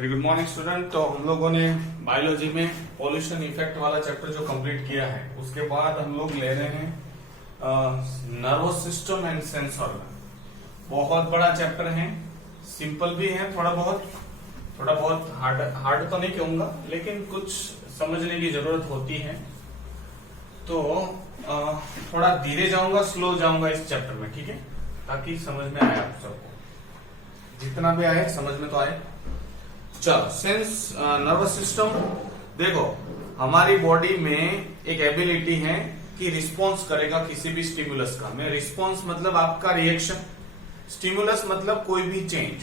Very good morning student. तो हम लोगों ने बायोलॉजी में पॉल्यूशन इफेक्ट वाला चैप्टर जो कंप्लीट किया है, उसके बाद हम लोग ले रहे हैं nervous system and sense organ. बहुत बड़ा चैप्टर है, सिंपल भी है, थोड़ा बहुत हार्ड तो नहीं कहूंगा, लेकिन कुछ समझने की जरूरत होती है। तो थोड़ा धीरे जाऊंगा, स्लो जाऊंगा इस चैप्टर में, ठीक है, ताकि समझ में आए आप सबको, जितना भी आए समझ में तो आए। चलो, सेंस नर्वस सिस्टम, देखो हमारी बॉडी में एक एबिलिटी है कि रिस्पॉन्स करेगा किसी भी स्टिमुलस का। मैं रिस्पॉन्स मतलब आपका रिएक्शन, स्टिमुलस मतलब कोई भी चेंज,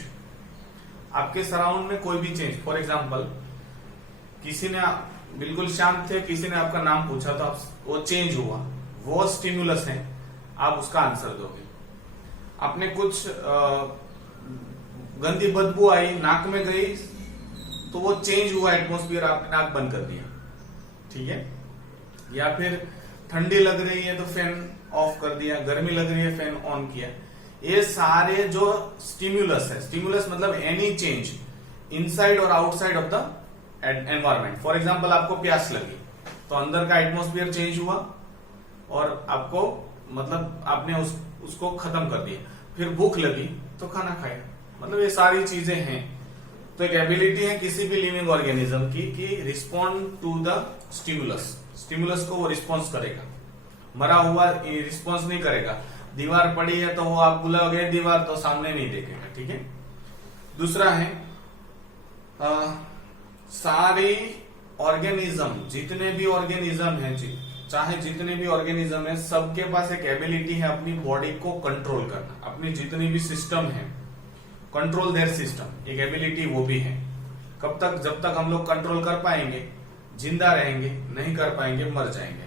आपके सराउंड में कोई भी चेंज। फॉर एग्जाम्पल, किसी ने बिल्कुल शांत थे, किसी ने आपका नाम पूछा तो वो चेंज हुआ, वो स्टिमुलस है, आप उसका आंसर दोगे। आपने कुछ गंदी बदबू आई, नाक में गई, तो वो चेंज हुआ एटमॉस्फेयर, आपने नाक बंद कर दिया, ठीक है। या फिर ठंडी लग रही है तो फैन ऑफ कर दिया, गर्मी लग रही है फैन ऑन किया। ये सारे जो स्टिमुलस है, स्टिमुलस मतलब एनी चेंज इनसाइड और outside of the environment. For example, आपको प्यास लगी तो अंदर का एटमॉस्फेयर चेंज हुआ और आपको मतलब आपने उसको खत्म कर दिया। फिर भूख लगी तो खाना खाया, मतलब ये सारी चीजें हैं। तो एक एबिलिटी है किसी भी लिविंग ऑर्गेनिज्म की कि रिस्पॉन्ड टू द स्टिमुलस को वो रिस्पॉन्स करेगा। मरा हुआ रिस्पॉन्स नहीं करेगा। दीवार पड़ी है तो वो आप बुलाओगे दीवार तो सामने नहीं देखेगा, ठीक है। दूसरा है सारी ऑर्गेनिज्म, जितने भी ऑर्गेनिज्म है, चाहे जितने भी ऑर्गेनिज्म है, सबके पास एक एबिलिटी है अपनी बॉडी को कंट्रोल करना। अपनी जितनी भी सिस्टम है, कंट्रोल देयर सिस्टम, एक एबिलिटी वो भी है। कब तक? जब तक हम लोग कंट्रोल कर पाएंगे जिंदा रहेंगे, नहीं कर पाएंगे मर जाएंगे।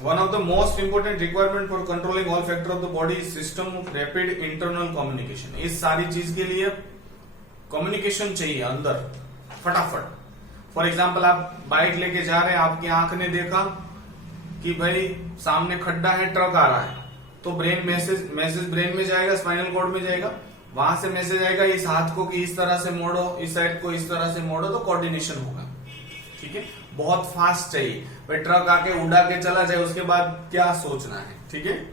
One of the most important requirement for controlling all factor of the body system of rapid internal communication. इस सारी चीज के लिए कम्युनिकेशन चाहिए अंदर फटाफट। फॉर एग्जाम्पल, आप बाइक लेके जा रहे हैं, आपकी आंख ने देखा कि भाई सामने खड्डा है, ट्रक आ रहा है, तो ब्रेन मैसेज ब्रेन में जाएगा, स्पाइनल कॉर्ड में जाएगा, वहां से मैसेज आएगा इस हाथ को कि इस तरह से मोड़ो, इस साइड को इस तरह से मोड़ो, तो कोऑर्डिनेशन होगा, ठीक है। बहुत फास्ट चाहिए, भाई ट्रक आके उड़ा के चला जाए, उसके बाद क्या सोचना है, ठीक है।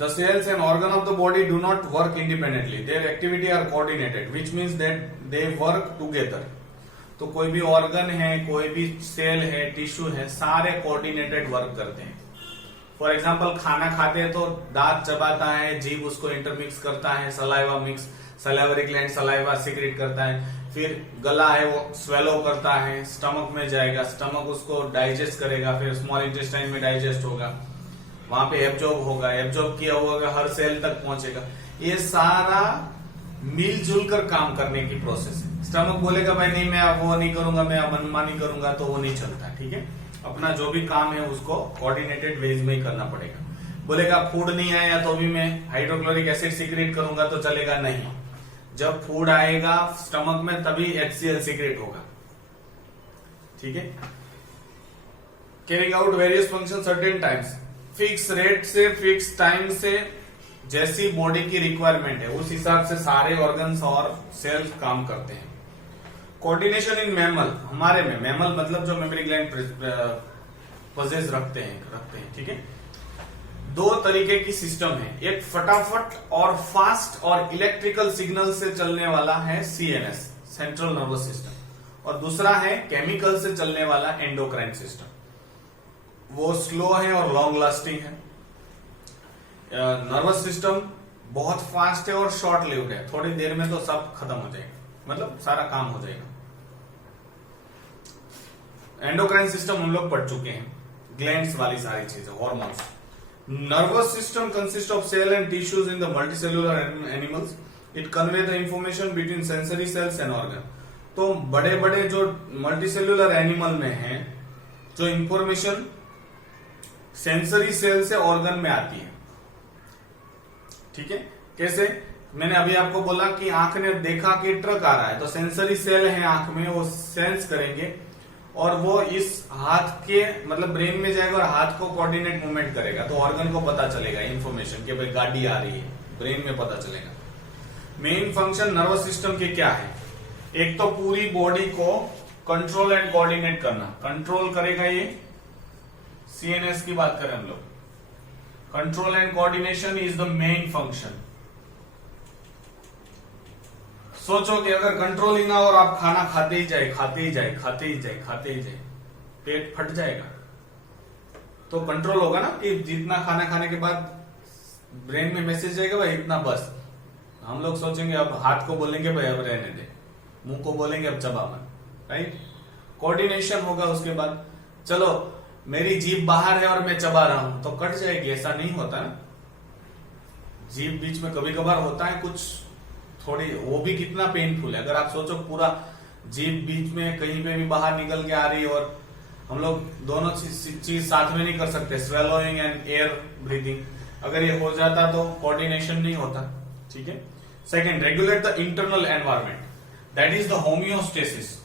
The cells and organ of the body do not work independently. Their activity are coordinated, which means that they work together. तो कोई भी ऑर्गन है, कोई भी सेल है, टिश्यू है, सारे कोऑर्डिनेटेड वर्क करते हैं। फॉर एग्जाम्पल, खाना खाते हैं तो दांत चबाता है, जीभ उसको इंटरमिक्स करता है, saliva mix, salivary gland saliva secret करता है। फिर गला है वो स्वेलो करता है, स्टमक में जाएगा, स्टमक उसको डाइजेस्ट करेगा, फिर स्मॉल इंटेस्टाइन में डाइजेस्ट होगा, वहां पे एब्जॉर्ब होगा, एब्जॉर्ब किया हुआ हर सेल तक पहुंचेगा। ये सारा मिलजुल कर काम करने की प्रोसेस है। स्टमक बोलेगा भाई नहीं मैं वो नहीं करूंगा, मैं मनमानी करूंगा, तो वो नहीं चलता, ठीक है। अपना जो भी काम है उसको कोऑर्डिनेटेड वेज में ही करना पड़ेगा। बोलेगा फूड नहीं आया तो भी मैं हाइड्रोक्लोरिक एसिड सीक्रेट करूंगा तो चलेगा, नहीं। जब फूड आएगा स्टमक में तभी HCl सीक्रेट होगा, ठीक है। Carrying out various function certain times, fix rate से, फिक्स टाइम से, जैसी बॉडी की रिक्वायरमेंट है उस हिसाब से सारे ऑर्गन्स और सेल्स काम करते हैं। कोऑर्डिनेशन इन मैमल, हमारे में मैमल मतलब जो मेमोरी ग्लैंड पोजेस रखते हैं, ठीक है। दो तरीके की सिस्टम है, एक फटाफट और फास्ट और इलेक्ट्रिकल सिग्नल से चलने वाला है CNS, सेंट्रल नर्वस सिस्टम, और दूसरा है केमिकल से चलने वाला एंडोक्राइन सिस्टम। वो स्लो है और लॉन्ग लास्टिंग है। नर्वस सिस्टम बहुत फास्ट है और शॉर्ट लिव्ड है, थोड़ी देर में तो सब खत्म हो जाएगा, मतलब सारा काम हो जाएगा। एंडोक्राइन सिस्टम हम लोग पढ़ चुके हैं, ग्लैंड्स वाली सारी चीजें, hormones. Nervous system consist of cell and tissues in the multicellular animals. It convey the information between sensory cells and organ. तो बड़े बड़े जो मल्टीसेल्युलर एनिमल में है, जो इंफॉर्मेशन सेंसरी सेल से ऑर्गन में आती है, ठीक है। कैसे? मैंने अभी आपको बोला कि आंख ने देखा कि ट्रक आ रहा है, तो सेंसरी सेल है आंख में, वो सेंस करेंगे और वो इस हाथ के मतलब ब्रेन में जाएगा और हाथ को कोऑर्डिनेट मूवमेंट करेगा, तो ऑर्गन को पता चलेगा इंफॉर्मेशन कि भाई गाड़ी आ रही है, ब्रेन में पता चलेगा। मेन फंक्शन नर्वस सिस्टम के क्या है? एक तो पूरी बॉडी को कंट्रोल एंड कोऑर्डिनेट करना, कंट्रोल करेगा ये, सीएनएस की बात करें हम लोग, control and coordination is the main function. सोचो कि अगर कंट्रोल ही ना हो और आप खाना खाते ही जाए, पेट फट जाएगा। तो कंट्रोल होगा ना कि जितना खाना खाने के बाद ब्रेन में मैसेज जाएगा भाई इतना बस। हम लोग सोचेंगे, अब हाथ को बोलेंगे भाई अब रहने दे, मुंह को बोलेंगे अब चबा मत, राइट? कोऑर्डिनेशन होगा उसके बाद। चलो मेरी जीभ बाहर है और मैं चबा रहा हूं तो कट जाएगी, ऐसा नहीं होता ना। जीभ बीच में कभी कभार होता है कुछ थोड़ी, वो भी कितना पेनफुल है। अगर आप सोचो पूरा जीभ बीच में कहीं पे भी बाहर निकल के आ रही है, और हम लोग दोनों चीज साथ में नहीं कर सकते, स्वेलोइंग एंड एयर ब्रीथिंग। अगर ये हो जाता तो कोऑर्डिनेशन नहीं होता, ठीक है। Second, regulate the internal environment, that is the homeostasis.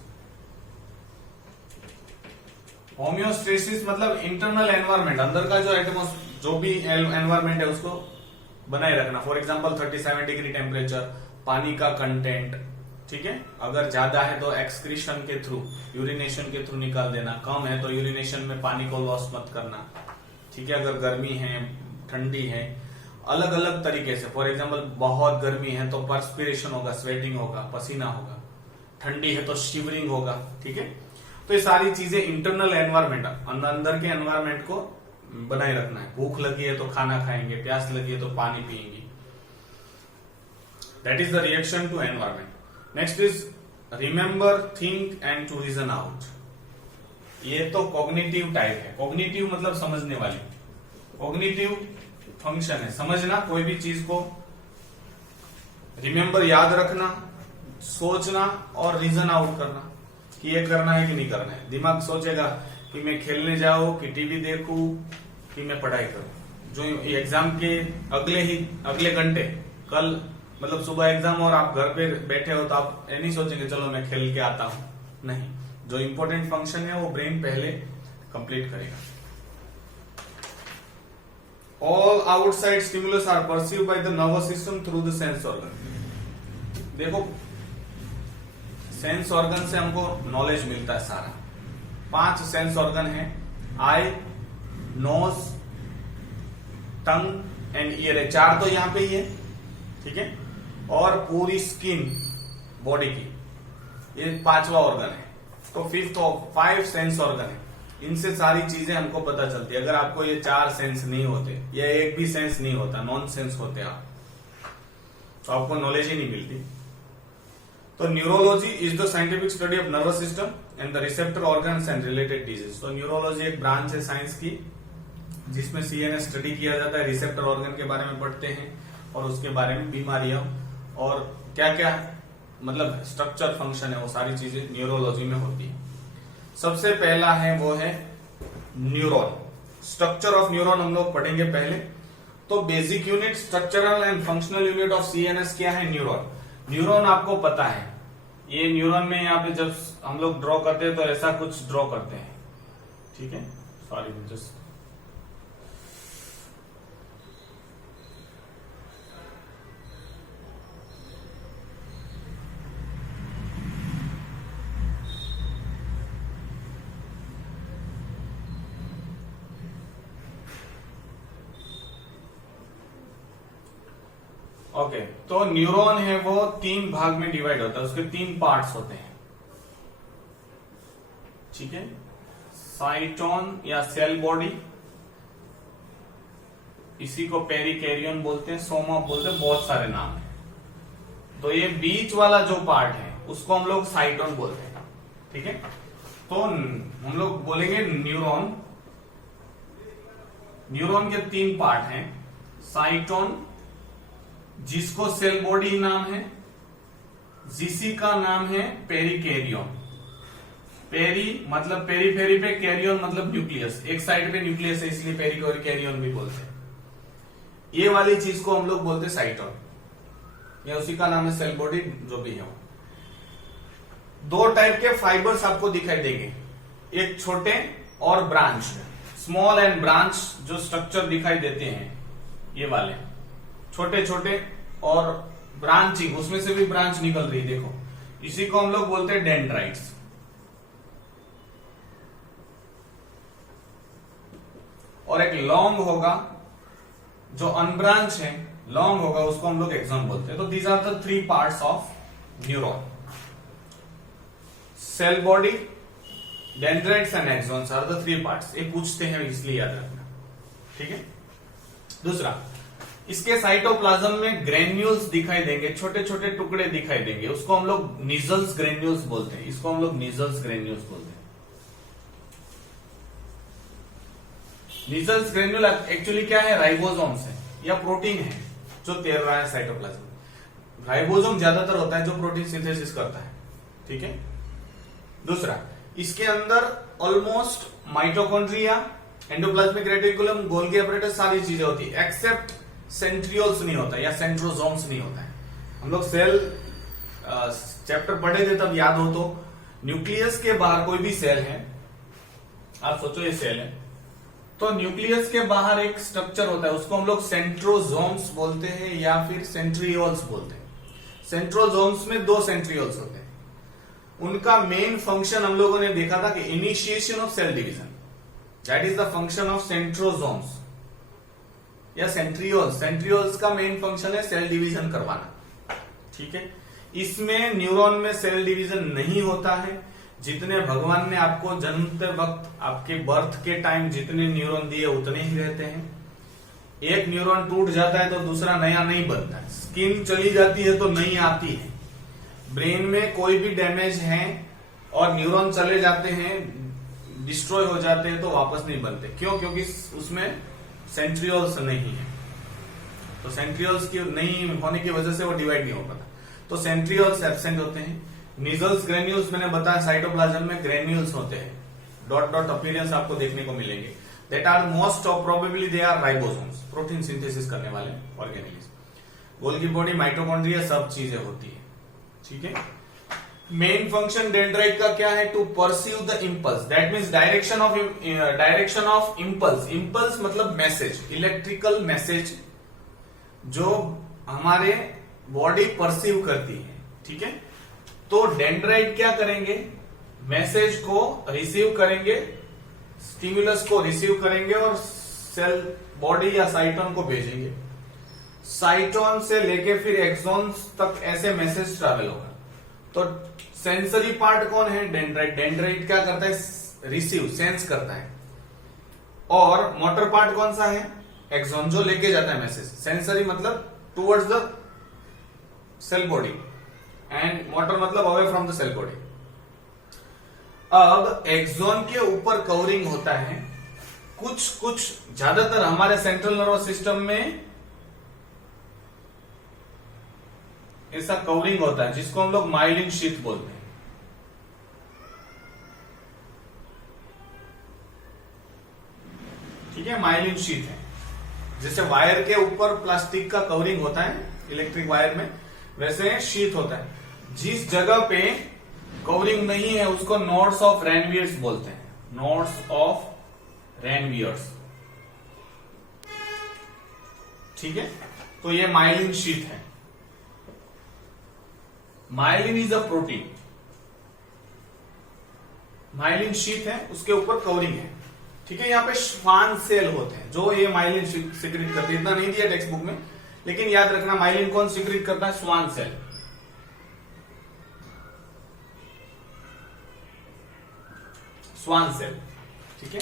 Homeostasis मतलब इंटरनल एनवायरमेंट, अंदर का जो जो भी एनवायरमेंट है उसको बनाए रखना। फॉर एग्जांपल 37 डिग्री टेम्परेचर, पानी का कंटेंट, ठीक है। अगर ज्यादा है तो एक्सक्रीशन के थ्रू, यूरिनेशन के थ्रू निकाल देना। कम है तो यूरिनेशन में पानी को लॉस मत करना, ठीक है। अगर गर्मी है, ठंडी है, अलग अलग तरीके से। फॉर एग्जांपल बहुत गर्मी है तो पर्सपिरेशन होगा, स्वेटिंग होगा, पसीना होगा। ठंडी है तो शिवरिंग होगा, ठीक है। तो ये सारी चीजें इंटरनल एनवायरमेंट, अंदर के एनवायरमेंट को बनाए रखना है। भूख लगी है तो खाना खाएंगे, प्यास लगी है तो पानी पिएंगे। That is the reaction to environment. Next is remember, think and to reason out. ये तो कॉग्निटिव टाइप है। कॉग्निटिव मतलब समझने वाली, कॉग्निटिव फंक्शन है समझना, कोई भी चीज को रिमेंबर याद रखना, सोचना और रीजन आउट करना कि ये करना है कि नहीं करना है। दिमाग सोचेगा कि मैं खेलने जाऊं कि टीवी देखूं कि मैं पढ़ाई करूं। जो एग्जाम के अगले घंटे, कल मतलब सुबह एग्जाम और आप घर पे बैठे हो तो आप ये नहीं सोचेंगे चलो मैं खेल के आता हूं, नहीं। जो इंपॉर्टेंट फंक्शन है वो ब्रेन पहले कंप्लीट करेगा। All outside stimulus are perceived by the nervous system through the sense organ. देखो सेंस ऑर्गन से हमको नॉलेज मिलता है सारा। 5 सेंस ऑर्गन है, आई, नोज, टंग एंड ईयर है। 4 तो यहां पे ही है, ठीक है। और पूरी स्किन बॉडी की, ये 5वां ऑर्गन है। तो 5 सेंस ऑर्गन है, इनसे सारी चीजें हमको पता चलती है। अगर आपको ये 4 सेंस नहीं होते, या एक भी सेंस नहीं होता, नॉन सेंस होते आप, तो आपको नॉलेज ही नहीं मिलती। तो neurology is the scientific study of nervous system and the receptor organs and related disease. तो न्यूरोलॉजी एक ब्रांच है साइंस की जिसमें सीएनएस स्टडी किया जाता है, रिसेप्टर ऑर्गन के बारे में पढ़ते हैं और उसके बारे में बीमारियां और क्या क्या मतलब स्ट्रक्चर फंक्शन है, वो सारी चीजें न्यूरोलॉजी में होती है। सबसे पहला है वो है न्यूरॉन। स्ट्रक्चर ऑफ न्यूरॉन हम लोग पढ़ेंगे पहले। तो basic unit, structural and functional unit of CNS क्या है? न्यूरॉन। न्यूरॉन आपको पता है, ये न्यूरॉन में यहाँ पे जब हम लोग ड्रॉ करते हैं तो ऐसा कुछ ड्रॉ करते हैं, ठीक है। Sorry just okay. तो न्यूरॉन है वो 3 भाग में डिवाइड होता है, उसके 3 पार्ट्स होते हैं, ठीक है। साइटोन या सेल बॉडी, इसी को पेरिकैरियन बोलते हैं, सोमा बोलते हैं, बहुत सारे नाम हैं। तो ये बीच वाला जो पार्ट है उसको हम लोग साइटोन बोलते हैं, ठीक है। तो हम लोग बोलेंगे न्यूरॉन। न्यूरॉन के 3 पार्ट हैं, साइटोन जिसको सेल बॉडी नाम है, जिसी का नाम है पेरिकैरियन। पेरी मतलब पेरीफेरी पे, कैरियन मतलब न्यूक्लियस, एक साइड पे न्यूक्लियस है इसलिए पेरिकैरियन भी बोलते हैं। ये वाली चीज को हम लोग बोलते हैं साइटोन, या उसी का नाम है सेल बॉडी, जो भी है वो। 2 टाइप के फाइबर्स आपको दिखाई देंगे, एक छोटे और ब्रांच, स्मॉल एंड ब्रांच जो स्ट्रक्चर दिखाई देते हैं, ये वाले छोटे छोटे और ब्रांचिंग, उसमें से भी ब्रांच निकल रही है, देखो इसी को हम लोग बोलते हैं डेंड्राइट्स। और एक लॉन्ग होगा जो अनब्रांच है, लॉन्ग होगा उसको हम लोग एक्सॉन बोलते हैं। तो these are the 3 parts of neuron, cell body, dendrites and axons are the 3 parts. ये पूछते हैं इसलिए याद रखना, ठीक है। दूसरा, इसके साइटोप्लाज्म में ग्रेन्यूल्स दिखाई देंगे, छोटे छोटे टुकड़े दिखाई देंगे, उसको हम लोग नीजल्स ग्रेन्यूल्स बोलते हैं, इसको हम लोग नीजल्स ग्रेन्यूल्स बोलते हैं। नीजल्स ग्रेन्यूल एक्चुअली क्या है, राइबोसोम्स है या प्रोटीन है जो तैर रहा है साइटोप्लाज्म। राइबोसोम ज्यादातर होता है जो प्रोटीन सिंथेसिस करता है, ठीक है। दूसरा, इसके अंदर almost mitochondria, endoplasmic reticulum, Golgi apparatus सारी चीजें होती है, एक्सेप्ट सेंट्रियोल्स नहीं होता या सेंट्रोसोम्स नहीं होता है। हम लोग सेल चैप्टर पढ़े थे तब याद हो तो, न्यूक्लियस के बाहर कोई भी सेल है, आप सोचो ये सेल है, तो न्यूक्लियस के बाहर एक स्ट्रक्चर होता है, उसको हम लोग सेंट्रोसोम्स बोलते हैं या फिर सेंट्रियोल्स बोलते हैं। सेंट्रोसोम्स में 2 सेंट्रियोल्स होते हैं, उनका मेन फंक्शन हम लोगों ने देखा था कि initiation of cell division, that is the function of centrosomes या सेंट्रियोल्स। सेंट्रियोल्स का मेन फंक्शन है सेल डिवीजन करवाना, ठीक है। इसमें न्यूरॉन में सेल डिवीजन नहीं होता है। जितने भगवान ने आपको जन्मते वक्त, आपके बर्थ के टाइम जितने न्यूरॉन दिए उतने ही रहते हैं। एक न्यूरॉन टूट जाता है तो दूसरा नया नहीं बनता है, स्किन चली जाती है तो नई आती है। ब्रेन में कोई भी डैमेज है और न्यूरॉन चले जाते हैं, डिस्ट्रॉय हो जाते हैं तो वापस नहीं बनते। क्यों? क्योंकि उसमें सेंट्रियोल्स नहीं है, तो सेंट्रियोल्स की नहीं होने की वजह से वो डिवाइड नहीं हो पाता, तो सेंट्रियोल्स एब्सेंट होते हैं। नीजल्स ग्रेन्यूल्स मैंने बताया साइटोप्लाज्म में ग्रेन्यूल्स होते हैं, डॉट डॉट अपीयरेंस आपको देखने को मिलेंगे। That are most of probably they are ribosomes, protein synthesis करने वाले ऑर्गेनेल्स। गोल्गी बॉडी, माइटोकॉन्ड्रिया सब चीजें होती है, ठीक है। मेन फंक्शन डेंड्राइट का क्या है? To perceive the impulse, that means direction of impulse. Impulse मतलब मैसेज, इलेक्ट्रिकल मैसेज जो हमारे बॉडी परसीव करती है, ठीक है। तो डेंड्राइट क्या करेंगे? मैसेज को रिसीव करेंगे, स्टिमुलस को रिसीव करेंगे और सेल बॉडी या साइटोन को भेजेंगे। साइटोन से लेके फिर एक्सॉन्स तक ऐसे मैसेज ट्रैवल होगा। तो सेंसरी पार्ट कौन है? डेंड्राइट। डेंड्राइट क्या करता है? रिसीव, सेंस करता है। और मोटर पार्ट कौन सा है? एक्सॉन, जो लेके जाता है मैसेज। सेंसरी मतलब towards the cell body and motor मतलब away from the cell body. अब एक्सॉन के ऊपर कवरिंग होता है, कुछ ज्यादातर हमारे सेंट्रल नर्वस सिस्टम में ऐसा कवरिंग होता है जिसको हम लोग माइलिन शीथ बोलते हैं, ठीक है। माइलिन शीथ है, जैसे वायर के ऊपर प्लास्टिक का कवरिंग होता है इलेक्ट्रिक वायर में, वैसे शीथ होता है। जिस जगह पे कवरिंग नहीं है उसको नोड्स ऑफ रैनवियर्स बोलते हैं, नोड्स ऑफ रैनवियर्स, ठीक है। तो ये माइलिन शीथ है। Myelin is a protein, myelin sheath है, उसके ऊपर कवरिंग है, ठीक है। यहाँ पे श्वान सेल होते हैं जो ये माइलिन सिक्रेट करते हैं, इतना नहीं दिया टेक्स्ट बुक में, लेकिन याद रखना माइलिन कौन सिक्रेट करता है? Schwann cell. स्वान सेल, ठीक है।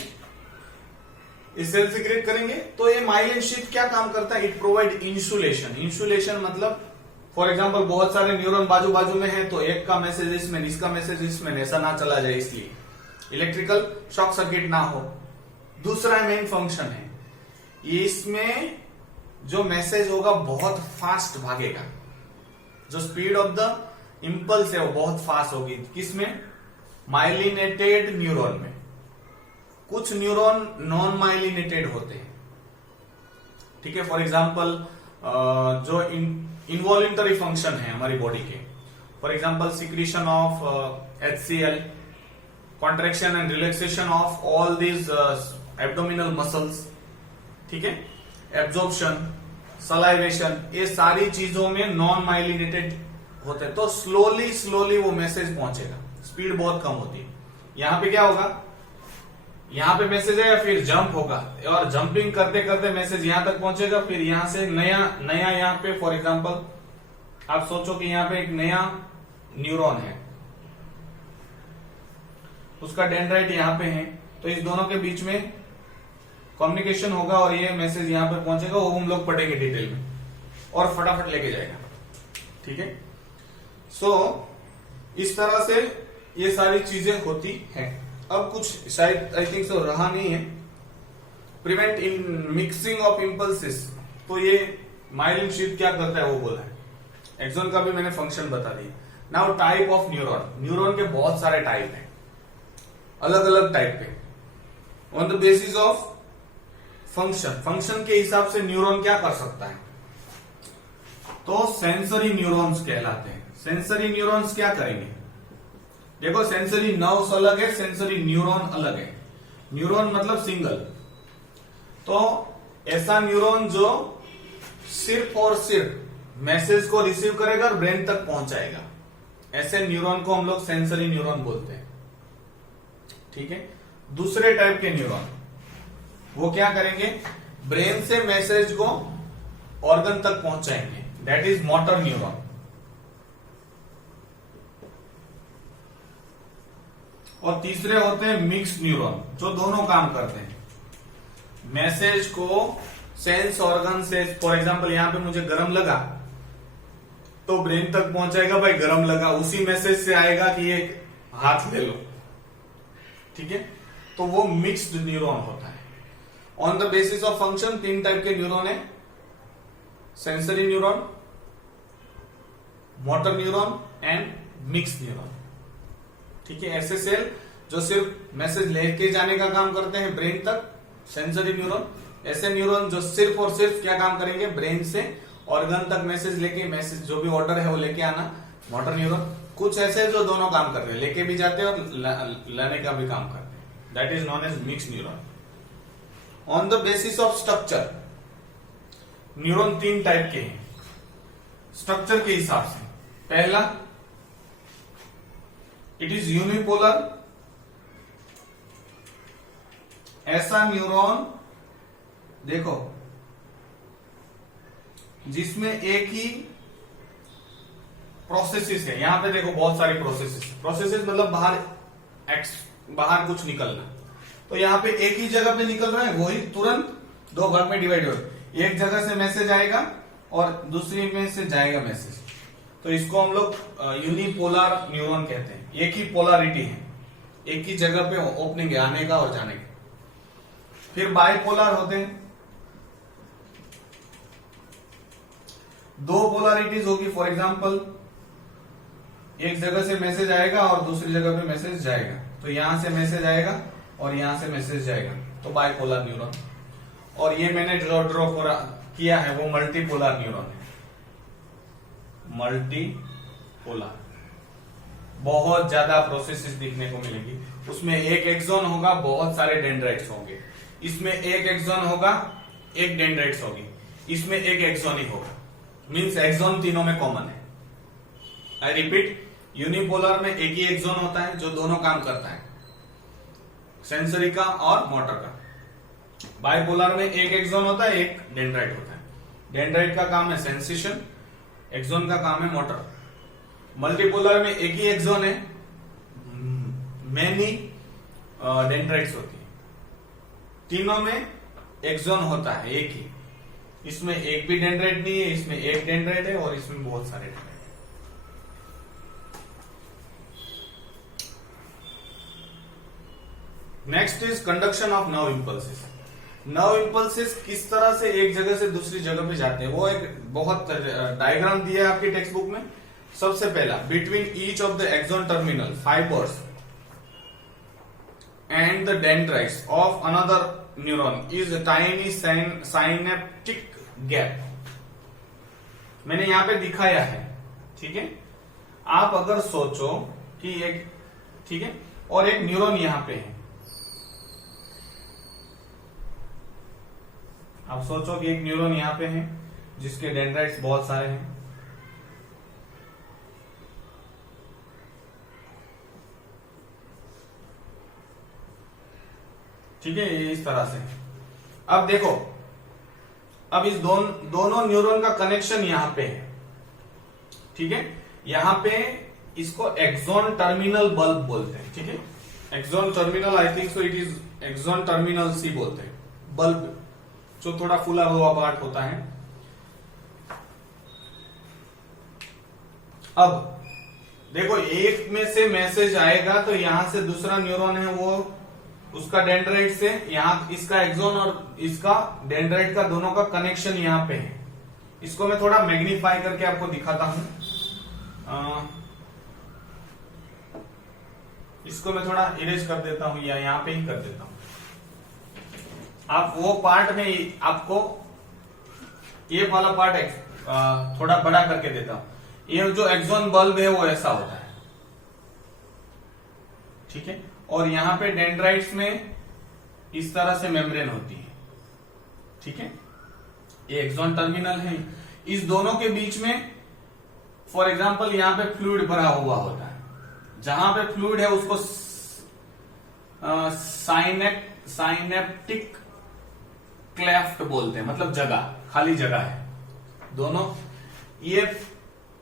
इस सेल सिक्रेट करेंगे। तो ये माइलिन शीथ क्या काम करता है? It provide insulation. इंसुलेशन मतलब फॉर एग्जांपल बहुत सारे न्यूरॉन बाजू बाजू में है तो एक का मैसेज इसमें, इसका मैसेज इसमें, ऐसा ना चला जाए, इसलिए इलेक्ट्रिकल शॉक सर्किट ना हो। दूसरा मेन फंक्शन है, इसमें जो मैसेज होगा बहुत फास्ट भागेगा, जो स्पीड ऑफ द इंपल्स है वो बहुत फास्ट होगी। किसमें? माइलिनेटेड न्यूरॉन में। कुछ न्यूरॉन नॉन माइलिनेटेड होते हैं, ठीक है। फॉर एग्जांपल जो इनवॉल्यूंटरी फंक्शन है हमारी बॉडी के, for example secretion of HCl, contraction and relaxation of all these abdominal muscles, ठीक है, एब्जॉर्प्शन, सलाइवेशन, ये सारी चीजों में नॉन माइलिनेटेड होते हैं, तो स्लोली वो मैसेज पहुंचेगा, स्पीड बहुत कम होती है। यहां पे क्या होगा, यहां पे मैसेज है या फिर जंप होगा, और जंपिंग करते करते मैसेज यहां तक पहुंचेगा, फिर यहां से नया यहां पे फॉर एग्जांपल आप सोचो कि यहां पे एक नया न्यूरॉन है, उसका डेंड्राइट यहां पे है, तो इस दोनों के बीच में कम्युनिकेशन होगा और ये मैसेज यहां पे पहुंचेगा, वो हम लोग पढ़ेंगे डिटेल में, और फटाफट लेके जाएगा। ठीक है, सो इस तरह से ये सारी चीजें होती हैं। अब कुछ शायद आई थिंक सो रहा नहीं है, prevent in mixing of impulses, तो ये माइलिन शीथ क्या करता है वो बोला है। एक्सॉन का भी मैंने फंक्शन बता दिया। Now type of neuron, neuron के बहुत सारे टाइप हैं, अलग अलग टाइप पे, on the basis of function, function के हिसाब से न्यूरॉन क्या कर सकता है, तो सेंसरी न्यूरॉन्स कहलाते हैं। सेंसरी न्यूरॉन्स क्या करेंगे, देखो सेंसरी नर्व्स अलग है, सेंसरी न्यूरॉन अलग है। न्यूरॉन मतलब सिंगल, तो ऐसा न्यूरॉन जो सिर्फ और सिर्फ मैसेज को रिसीव करेगा और ब्रेन तक पहुंचाएगा, ऐसे न्यूरॉन को हम लोग सेंसरी न्यूरॉन बोलते हैं। ठीक है, दूसरे टाइप के न्यूरॉन वो क्या करेंगे, ब्रेन से मैसेज को ऑर्गन तक पहुंचाएंगे, दैट इज मोटर न्यूरॉन। और तीसरे होते हैं मिक्स न्यूरॉन, जो दोनों काम करते हैं, मैसेज को सेंस ऑर्गन से, फॉर एग्जांपल यहां पे मुझे गर्म लगा तो ब्रेन तक पहुंचाएगा भाई गर्म लगा, उसी मैसेज से आएगा कि ये हाथ ले लो। ठीक है, तो वो मिक्स्ड न्यूरॉन होता है। On the basis of function तीन टाइप के न्यूरॉन है, sensory neuron, motor neuron and mix neuron. ठीक है, ऐसे सेल जो सिर्फ मैसेज लेके जाने का काम करते हैं ब्रेन तक, सेंसरी न्यूरॉन। ऐसे न्यूरॉन जो सिर्फ और सिर्फ क्या काम करेंगे, ब्रेन से ऑर्गन तक मैसेज लेके, मैसेज जो भी ऑर्डर है वो लेके आना, मोटर न्यूरॉन। कुछ ऐसे जो दोनों काम करते हैं, लेके भी जाते हैं और लाने का भी काम करते हैं, that is non as mix neuron. On the basis of structure, neuron तीन टाइप के हैं स्ट्रक्चर के हिसाब से। पहला, इट इज यूनिपोलर, ऐसा न्यूरॉन देखो जिसमें एक ही प्रोसेसेस है। यहां पे देखो बहुत सारी प्रोसेसेस मतलब बाहर कुछ निकलना, तो यहां पे एक ही जगह पे निकल रहा है, वही तुरंत दो भाग में डिवाइड हो, एक जगह से मैसेज आएगा और दूसरी में से जाएगा मैसेज, तो इसको हम लोग यूनिपोलर न्यूरॉन कहते हैं। एक ही पोलरिटी है, एक ही जगह पे ओपनिंग है आने का और जाने का। फिर बाइपोलर होते हैं, दो पोलरिटीज होगी, फॉर एग्जांपल एक जगह से मैसेज आएगा और दूसरी जगह पे मैसेज जाएगा, तो यहां से मैसेज आएगा और यहां से मैसेज जाएगा, तो बाइपोलर न्यूरॉन। और ये मैंने ड्रॉ किया है वो मल्टीपोलर न्यूरॉन है। मल्टीपोलर बहुत ज्यादा प्रोसेसेस दिखने को मिलेगी, उसमें एक एक्सॉन होगा, बहुत सारे डेंड्राइट्स होंगे। इसमें एक एक्सॉन होगा, एक डेंड्राइट्स होगी, इसमें एक एक्सॉन ही होगा, मीन्स एक्सॉन तीनों में कॉमन है। आई रिपीट, यूनिपोलर में एक ही एक्सॉन होता है जो दोनों काम करता है, सेंसरी का और मोटर का। बाइपोलर में एक एक्सॉन होता है, एक डेंड्राइट होता है। डेंड्राइट का काम है सेंसेशन, एक्सॉन का काम है मोटर। मल्टीपोलर में एक ही एक्सॉन है, मैनी डेंड्राइट्स होती है, तीनों में एक्सॉन होता है एक ही। इसमें एक भी डेंड्राइट नहीं है, इसमें एक डेंड्राइट है और इसमें बहुत सारे dendrite. Next is conduction of nerve impulses. Nerve impulses किस तरह से एक जगह से दूसरी जगह पे जाते हैं, वो एक बहुत डायग्राम दिया है आपकी टेक्स्ट बुक में। सबसे पहला, between each of the axon terminal fibers and the dendrites of another neuron is tiny synaptic gap. मैंने यहां पे दिखाया है, ठीक है। आप अगर सोचो कि एक, ठीक है, और एक न्यूरॉन यहां पे है, आप सोचो कि एक न्यूरॉन यहां पे है जिसके डेंड्राइट्स बहुत सारे हैं। ठीक है, ये इस तरह से। अब देखो, अब इस दोनों न्यूरॉन का कनेक्शन यहां पे है। ठीक है, यहां पे इसको एक्सॉन टर्मिनल बल्ब बोलते हैं। ठीक है, axon terminal, I think so it is axon terminal सी बोलते हैं बल्ब, जो थोड़ा फूला हुआ पार्ट होता है। अब देखो, एक में से मैसेज आएगा तो यहां से दूसरा न्यूरॉन है वो उसका डेंड्राइट से, यहां इसका एक्सॉन और इसका डेंड्राइट का दोनों का कनेक्शन यहां पे है। इसको मैं थोड़ा मैग्नीफाई करके आपको दिखाता हूं। इसको मैं थोड़ा इरेज कर देता हूं या यहां पे ही कर देता हूं। आप वो पार्ट में आपको ये वाला पार्ट थोड़ा बड़ा करके देता हूं। ये जो एक्सॉन बल्ब है वो ऐसा होता है। ठीक है, और यहां पे डेंड्राइट्स में इस तरह से मेम्ब्रेन होती है। ठीक है, ये एक्सॉन टर्मिनल है। इस दोनों के बीच में फॉर एग्जांपल यहां पे फ्लूइड भरा हुआ होता है। जहां पे फ्लूइड है उसको साइनेप्टिक क्लेफ्ट बोलते हैं, मतलब जगह, खाली जगह है दोनों। ये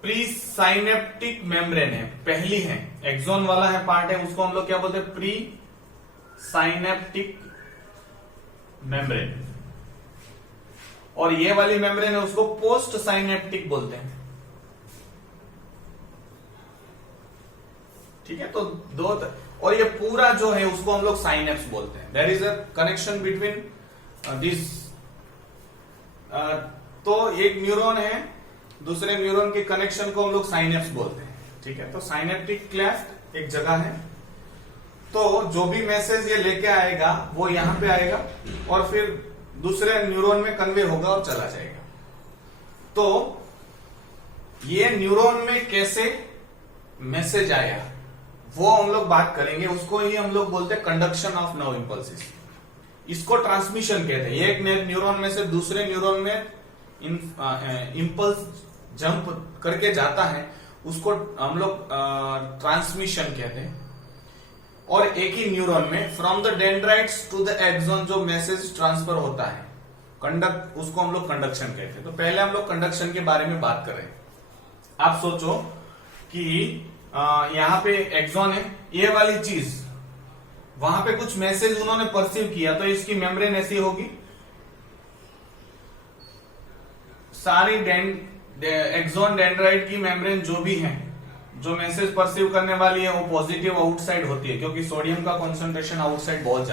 प्री साइनेप्टिक मेम्ब्रेन है, पहली है, एक्सॉन वाला है पार्ट है, उसको हम लोग क्या बोलते हैं, प्री साइनेप्टिक मेम्ब्रेन। और ये वाली मेम्ब्रेन है उसको पोस्ट साइनेप्टिक बोलते हैं। ठीक है, तो और ये पूरा जो है उसको हम लोग साइनेप्स बोलते हैं। There is a connection between this. तो एक न्यूरॉन है, दूसरे न्यूरॉन के कनेक्शन को हम लोग साइनेप्स बोलते हैं। ठीक है, तो साइनेप्टिक क्लेफ्ट एक जगह है। तो जो भी मैसेज ये लेके आएगा वो यहां पे आएगा और फिर दूसरे न्यूरॉन में कन्वे होगा और चला जाएगा। तो ये न्यूरॉन में कैसे मैसेज आया वो हम लोग बात करेंगे। उसको ही हम लोग बोलते हैं कंडक्शन ऑफ नर्व इंपल्सेस। इसको ट्रांसमिशन कहते हैं। एक न्यूरॉन में से दूसरे न्यूरॉन में इंपल्स जंप करके जाता है, उसको हम लोग ट्रांसमिशन कहते हैं। और एक ही न्यूरॉन में from the dendrites to the axon जो मैसेज ट्रांसफर होता है, कंडक्ट, उसको हम लोग कंडक्शन कहते हैं। तो पहले हम लोग कंडक्शन के बारे में बात कर रहे हैं। आप सोचो कि यहां पे एक्सॉन है, ये वाली चीज, वहां पे कुछ मैसेज उन्होंने परसीव किया तो इसकी मेम्ब्रेन ऐसी होगी। सारी एक्सॉन डेंड्राइट की मेम्ब्रेन जो भी है, जो मैसेज परसीव करने वाली है वो पॉजिटिव आउटसाइड होती है, क्योंकि सोडियम का कॉन्सेंट्रेशन आउटसाइड बहुत ज्यादा